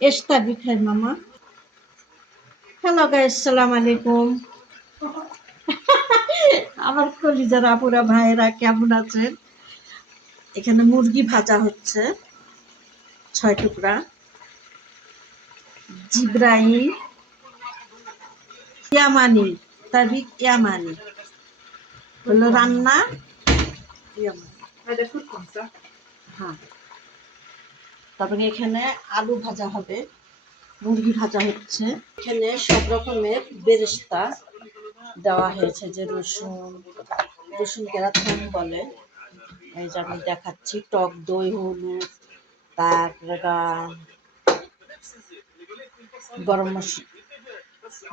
Esta বিখাই মামা। Hello guys, সালাম আলাইকুম। আমার কলিজার আপুরা ভাইয়েরা কেমন আছেন? এখানে মুরগি ভাজা হচ্ছে 6 টুকরা। জিব্রাইল ইয়ামানি, তাবিক ইয়ামানি হলো রান্না। হ্যাঁ, তারপরে এখানে আলু ভাজা হবে, মুরগি ভাজা হচ্ছে। এখানে সব রকমের বেরেস্তা দেওয়া হয়েছে, যে রসুন কেরা থুম বলে, এই যে আমি দেখাচ্ছি, টক দই, হলুদ, তারপরে গরম মশলা,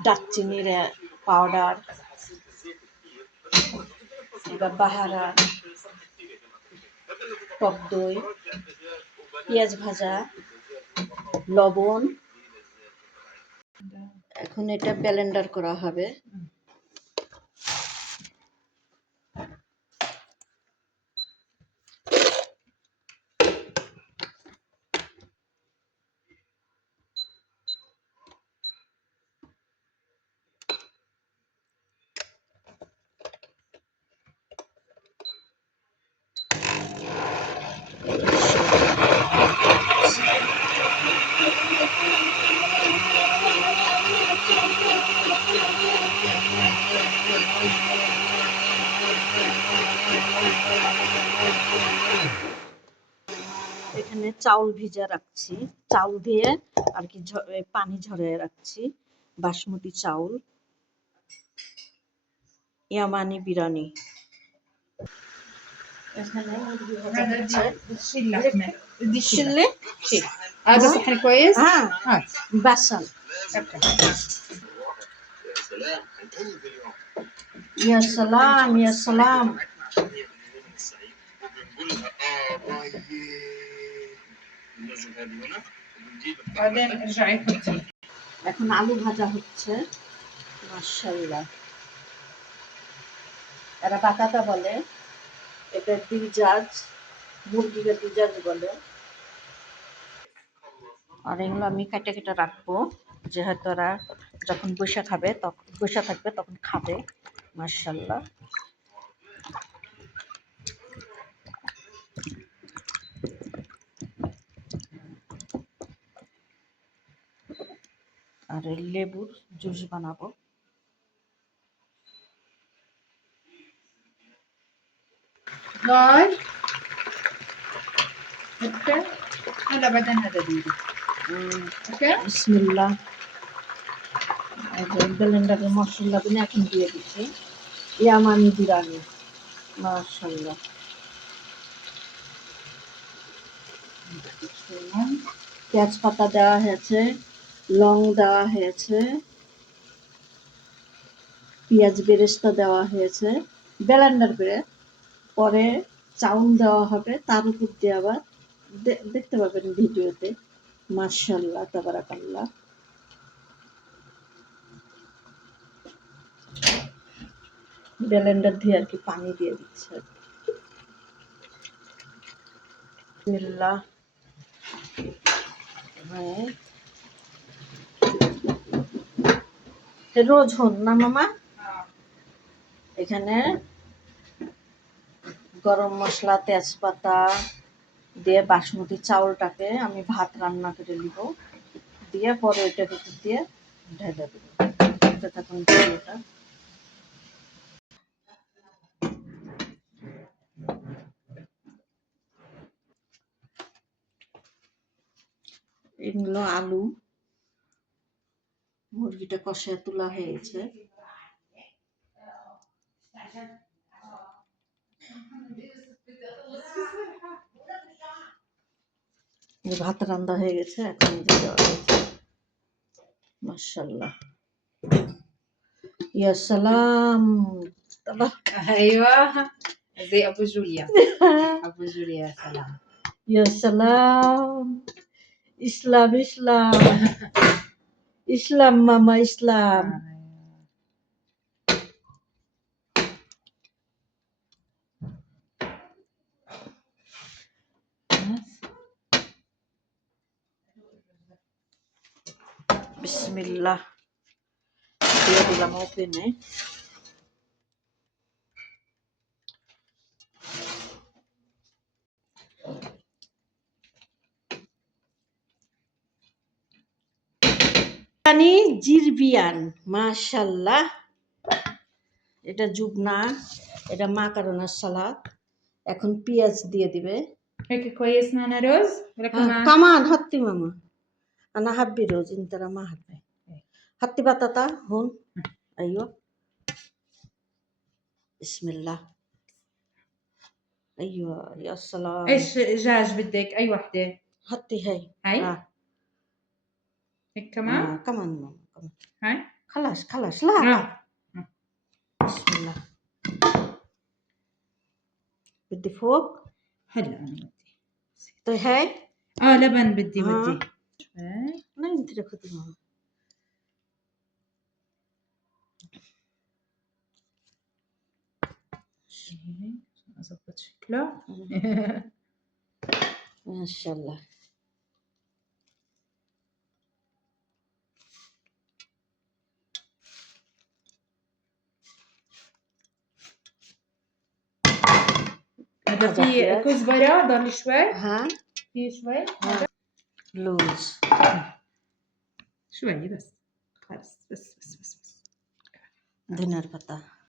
দারচিনির পাউডার, বাহারা, টক দই, পেঁয়াজ ভাজা, লবণ। এখন এটা ব্লেন্ডার করা হবে। এখানে চাউল ভিজা রাখছি, চাউল দিয়ে আর কি পানি ঝরিয়ে রাখছি, বাসমতি চাউল, ইয়ামানি বিরিয়ানি। এখানে মুরগি ভাজা হচ্ছে। هذا صحن كويس؟ হ্যাঁ, هات. বাসাল। اوكي. ইয়া সালাম, ইয়া সালাম। بعدين ارجعي حطي. এখন আলু ভাজা হচ্ছে, মাশাআল্লাহ। এরা বাতাতা বলে, এটা দিলজাজ, মুরগিকে দিলজাজ বলে। আর এগুলো আমি কেটে কেটে রাখবো, যেহেতু ওরা যখন বসে থাকবে তখন খাবে। মাশাআল্লাহ। আর লেবুর জুস বানাবো। نار. اوكي. هلا بعدين هذا ديدي. اوكي. বিসমিল্লাহ। ব্লেন্ডারের মশলা দিনে এখন দিয়ে দিচ্ছি ইয়ামানি বিরিয়ানি। মাশাআল্লাহ। তেজপাতা দেওয়া হয়েছে, লং দেওয়া হয়েছে, পেঁয়াজ বেরেস্তা দেওয়া হয়েছে, ব্লেন্ডার করে পরে চাউল দেওয়া হবে, তার উপর দিয়ে আবার দেখতে পাবেন ভিডিওতে। মাশাআল্লাহ, তাবারাকাল্লাহ। ব্লেন্ডার দিয়ে আর কি পানি দিয়ে দিচ্ছে। বিসমিল্লাহ। হ্যাঁ, রোজ হন না মামা। এখানে গরম মশলা, তেজপাতা দিয়ে বাসমতি চাউলটাকে আমি ভাত রান্না করে নিব, দিয়ে পরে ওইটার ভিতর দিয়ে ঢেলে দেবো। তখন ভিডিওটা এগুলো আলু, মুরগিটা কষায় তোলা হয়েছে। ভাত রান্না হয়ে গেছে, এখন দেওয়া হয়েছে। মাশাআল্লাহ, ইয়া সালাম। ايوه زي ابو جوليا. ابو جوليا سلام. ইয়া সালাম। ইসলাম ইসলাম ইসলাম মামা, ইসলাম। বিসমিল্লাহ দিয়ে দিলাম ওভেনে। জিরবিয়ান মাশাল্লাহ, এটা জুবনা, এটা মাকারোনার সালাদ। এখন পেঁয়াজ দিয়ে দিবে। هيك كويس معنا رز ولا كمان؟ كمان حطي ماما، انا حبي رز انت ما حبي. حطي بطاطا هون. ايوه بسم الله. ايوه يا سلام. ايش دجاج بدك؟ اي وحده؟ حطي هاي. هاي هيك كمان؟ كمان ماما كمان. هاي خلاص خلاص لا لا. بسم الله. بدي فوق هلا انا بدي. طيب هاي لبن بدي بدي. ما انت اللي خدي ماما. اظبط شكله. ما شاء الله. هذا في كزبره ضل شوي. في شوي لوز شوي بس خلص. بس دينار بطا.